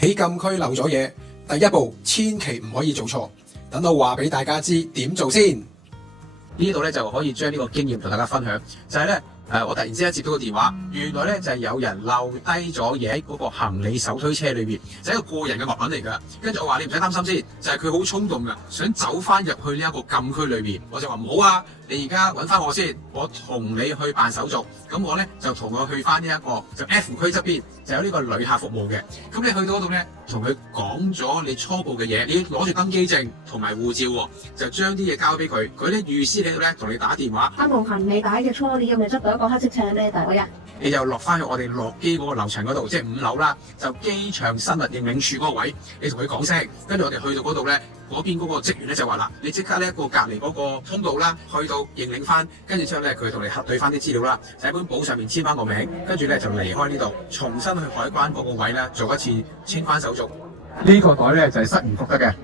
喺禁區漏咗嘢，第一步千祈唔可以做錯。等我話俾大家知點做先。呢度咧就可以將呢個經驗同大家分享，就係咧我突然之間接到個電話，原來咧就係有人漏低咗嘢喺嗰個行李手推車裏邊，就係一個個人嘅物品嚟㗎。跟住我話你唔使擔心先，就係佢好衝動㗎，想走翻入去呢一個禁區裏邊。我就話唔好啊，你而家揾翻我先，我同你去辦手續。咁我咧就同佢去翻呢一個就 F 區側邊就有呢個旅客服務嘅。咁你去到嗰度咧，同佢講咗你初步嘅嘢，你攞住登機證同埋護照喎，就將啲嘢交俾佢。佢咧預先喺度咧同你打電話。我冇行李帶嘅 trolley 咁，你執到一個黑色車咩袋啊？你就落翻去我哋落機嗰個樓層嗰度，即係5樓啦，就機場生物認領處嗰個位，你同佢講聲，跟住我哋去到嗰度咧，嗰邊嗰個職員咧就話啦，你即刻咧過隔離嗰個通道啦，去到認領翻，跟住之後咧佢同你核對翻啲資料啦，就喺本簿上面簽翻個名，跟住咧就離開呢度，重新去海關嗰個位咧做一次清翻手續。呢個袋咧就係失而復得嘅。